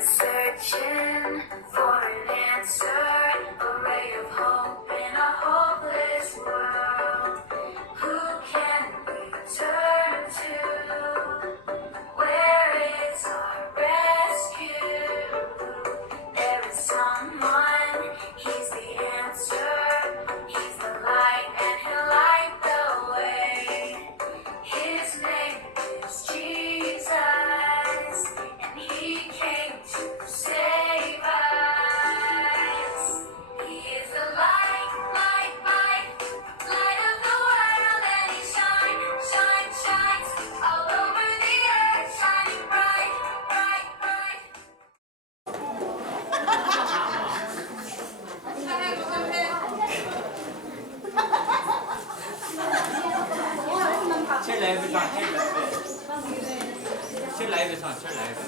Searching for an answer, a ray of hope in a hopeless world. Who can we turn to? Where is our rescue? There is someone, he's the answer. He's the light and he'll light the way. His name is Jesus, and he came to save us. He is the light, light, light, light of the world, and he shines all over the earth, shining bright, bright, bright. 제 라이브 상, 제 라이브 상, 제 라이브.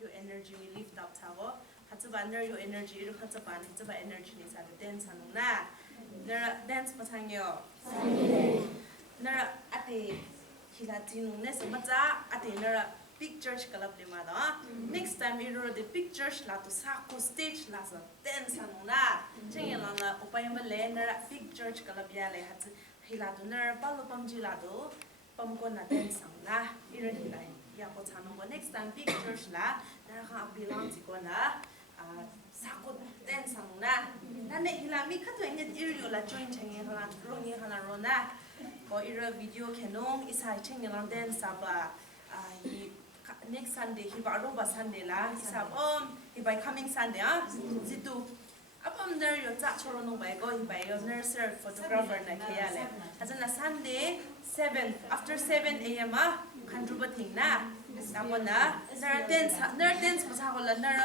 Your energy lift up tawo hatsabaner your energy ru hatsaban hatsaban energy ni sa dance hanuna nara dance pasangyo nara ate hilatinu ne samacha ate nara big church club le ma da next time you the big church la to sa ko stage la sa dance hanuna chengela la upayamba le nara big church club ya le hat hilatu nara palopamji la do pamko na dance hanuna ira hilai ya ko chanu ko next time big church la nara ka belong ji ko na sako dance hanuna nane hilami khatwe nge iriyo la join chenge hala rongi hala rona ko ira video kenong isa chengela dance saba next Sunday, he ba Sunday la. He said, he by coming Sunday, zitu Apam ner yo cha choro no bai go hi bai yo nurser photographer na kheya le ajana Sunday 7 after 7 a.m. Khandru ba thing na amona ner dance ma sa ko la ner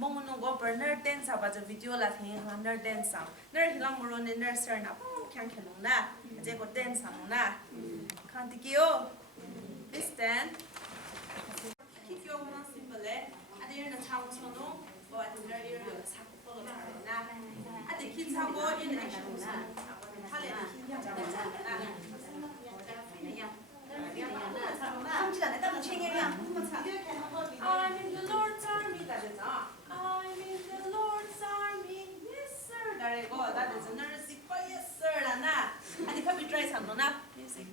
mongono go per ner dance ba ja video la thing ner dance sa ner hilang moro ne nurser na kyang khenong na je ko dance sa na khanti kiyo please stand kiyo mo simple ade na chang chono o ade ner yo sa At the kids have all in action. I'm in the Lord's army. That is I'm in the Lord's army. Yes, sir. There you go. That is a nurse. Yes, sir. And the copy tries on music.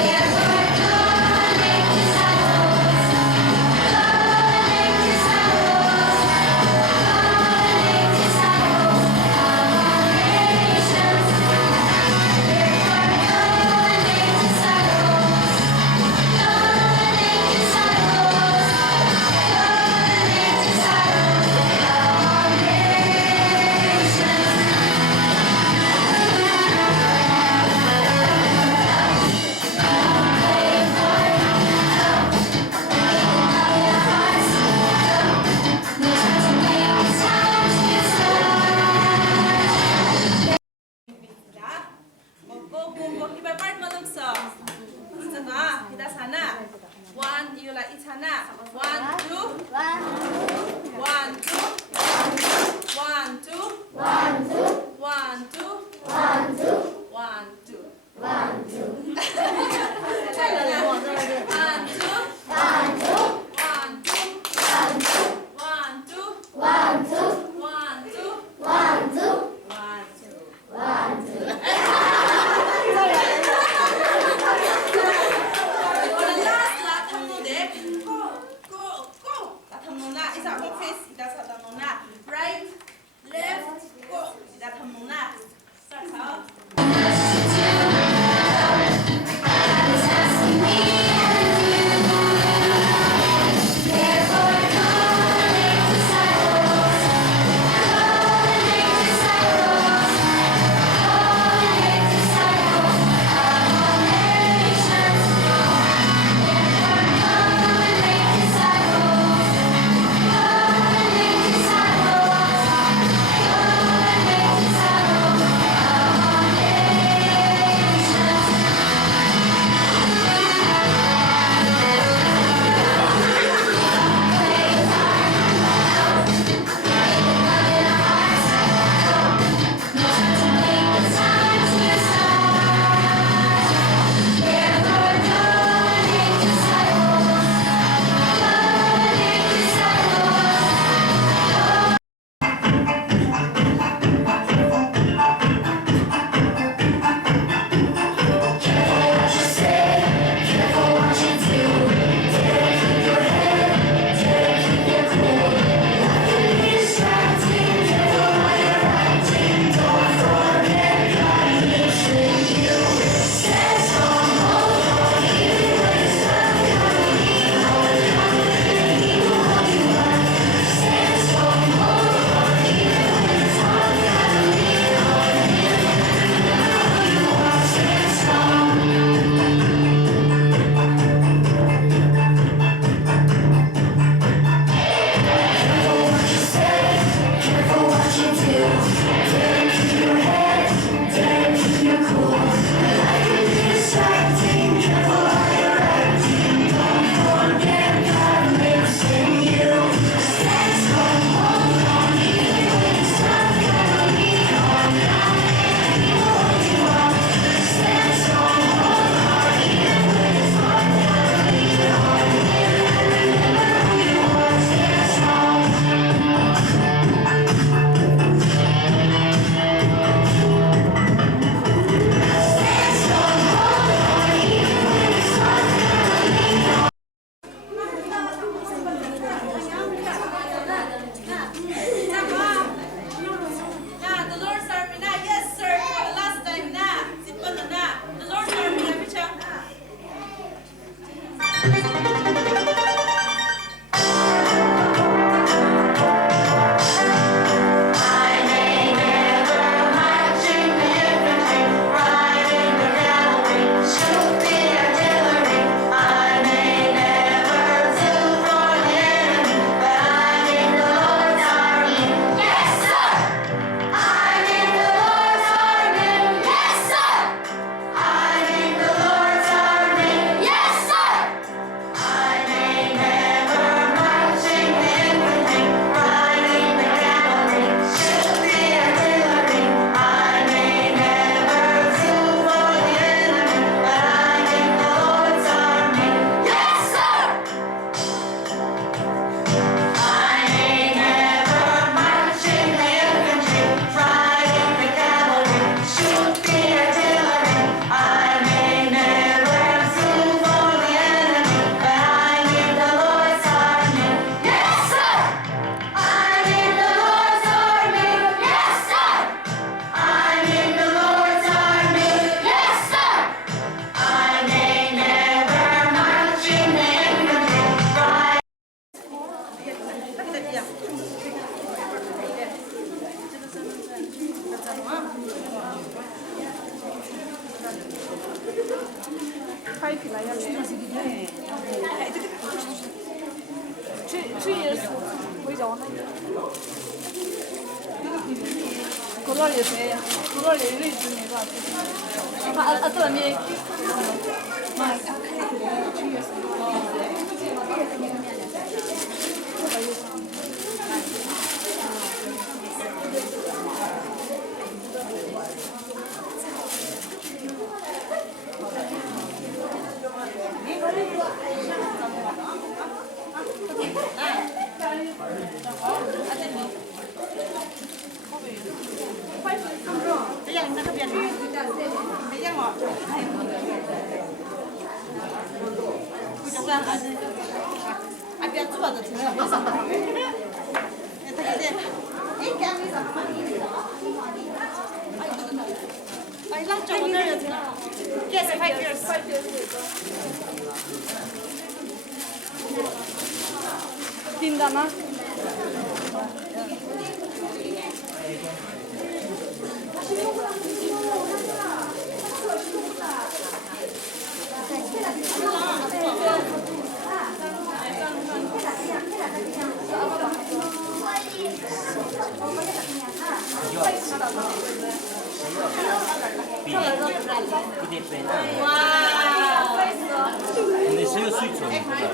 There's a la itana. 1, 2. right, left, go. Kita thầm na. Start out. 빈다나? 근데 새우 스위치 없는 거야.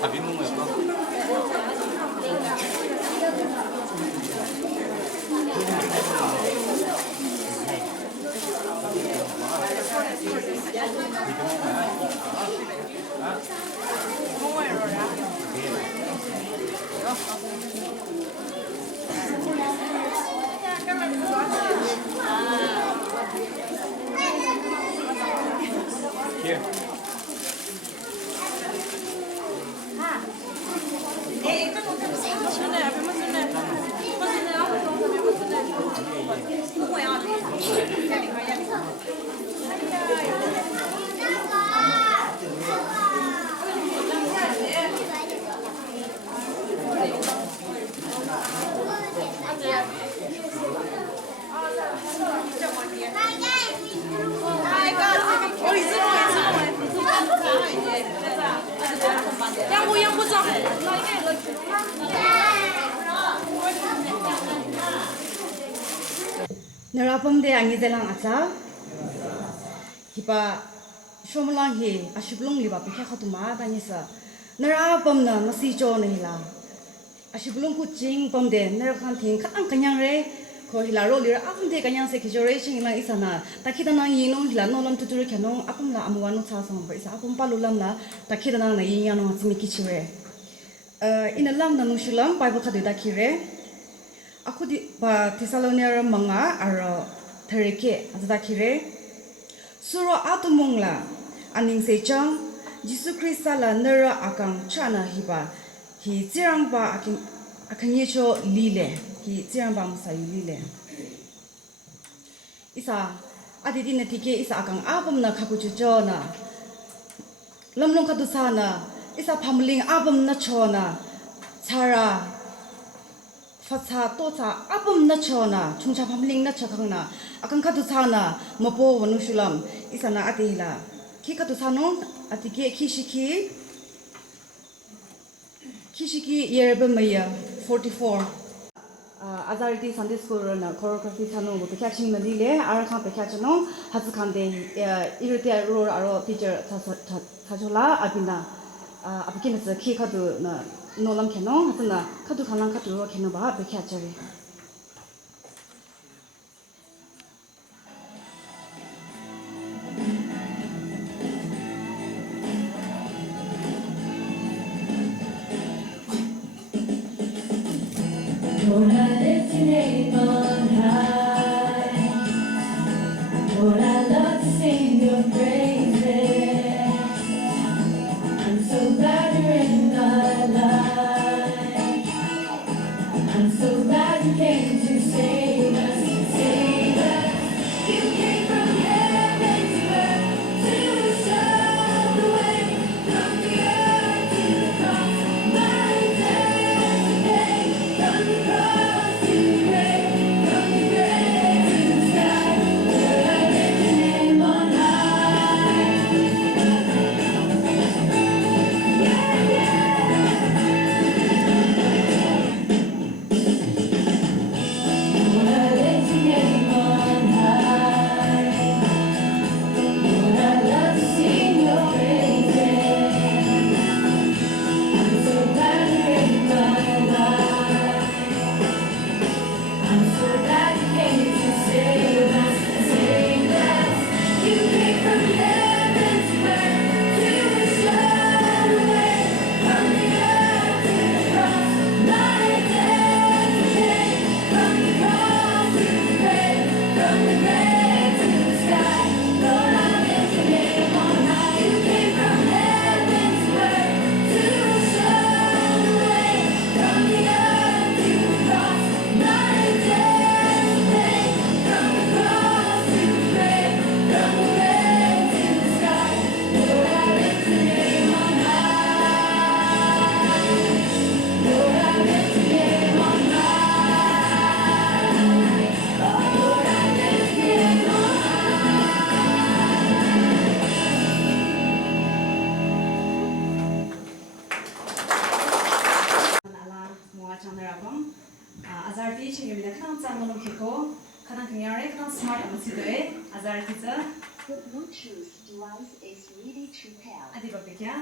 밥 입는 거야? Here. Narapam de angi zelang acha hipa shomlang hi ashiblong liba pikha khatuma tanisa narapam na masi cho nei la ashiblong ku ching pam de narakhan thing khatang kanyang re ko hila ro lira apam de kanyang se kijore ching la isana takhida na yinong hila nolam tutur khanong apam la amwanu cha som ba isa apam palulam la takhida na yin yanong chimi kichire in alam na nushulam bible khadu dakhire aku di ba Thessalonians manga aro thereke azadakire suro atumungla aning sechang Jesus Christ la nera akang chana hiba hi jirang ba akanyecho lile hi jirang ba musayu lile isa adidi na tike isa akang abam na khakuchucho na lamlong khadu sana isa phamling abam na chona chara facha tocha apum na chona chungcha phamling na chakangna akang khatu chana mopo wanushulam isana atihila ki khatu chano atike khishiki yerba maya 44 azariti Sunday school na choreography chano go catching madile ar khan pe chano haz khan de irite ro aro teacher chajola abina abkin se ki khatu na nolam kheno hatna khatu khalang khatu ro kheno ba be khachare Lord, I lift your name on high. Lord, I love to sing your praises. I'm so glad you're in my life. I'm so glad you came to save us, save us. You came from heaven to earth to show the way. From the earth to the cross, my debt to pay. From the cross to the grave, from the grave to the sky. Lord, I lift your name on high. chegi mina khang chang malom khiko khana knyare khang smart amsi doe azar tisa The Bluetooth device is ready to pair. adi babekya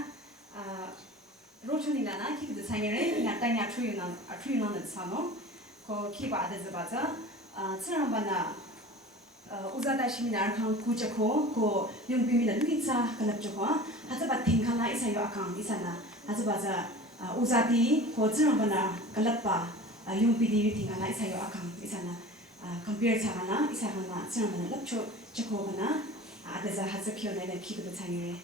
rochuni lana ki de sangere na tanya truyuna na sano ko ki ba de zabaza tsara bana uzada shiminar khang kuchako ko yung bimina luitsa kalap choko hataba thingkhala isayo akang isana hazabaza uzadi ko tsara bana kalappa yung pidi thingkhala isayo akang isana compare chagana isagana tsara bana lapcho chako bana adaza hazakyo na ki de sangere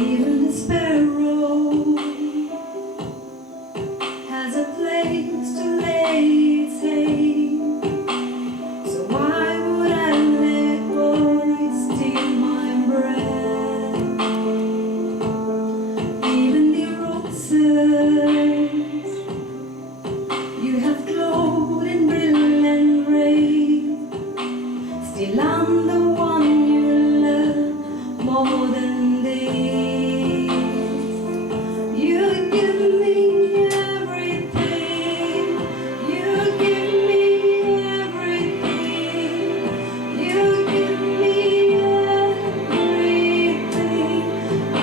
even the sparrow has a place to lay its egg. So why would I let worry steal my breath? Even the roses you have clothed in brilliant rain, still I'm the one you love more than these. You give me everything. You give me everything. You give me everything I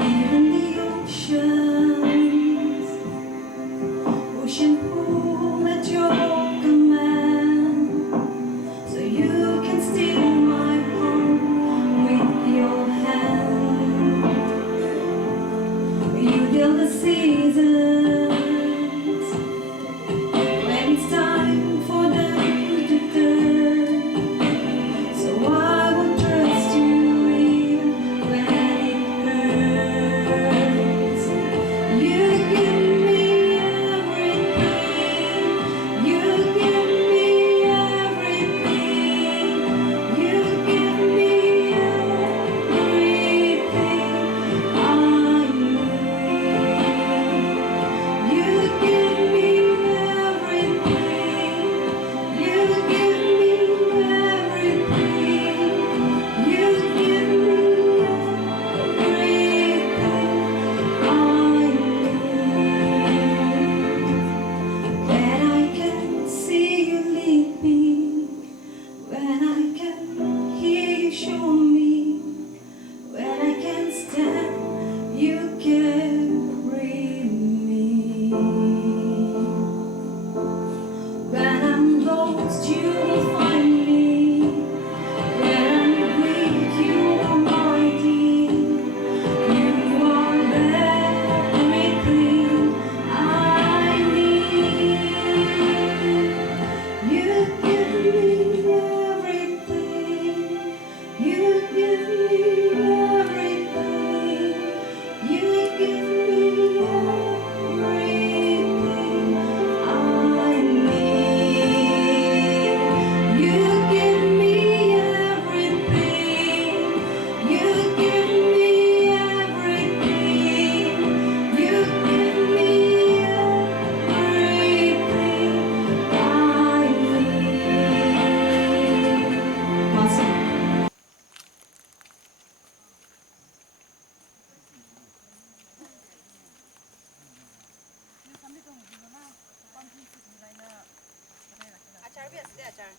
even the ocean pool at your command, so you can steal my heart with your hand. You deal the seasons when it's time for them to turn. So I will trust you even when it hurts. You give me everything. You give me everything. You give me everything I need. You give me everything. You give me everything. You give me everything I need. When I can see you lead me, when I can hear you show me, when I can stand, you carry me. When I'm lost, you will find me. When I'm weak, you are mighty. You are everything I need. You give me everything. You give me everything. You give me everything I need. You give me everything. You give me everything. You give me everything I need. Awesome. Achar biasa deh achar.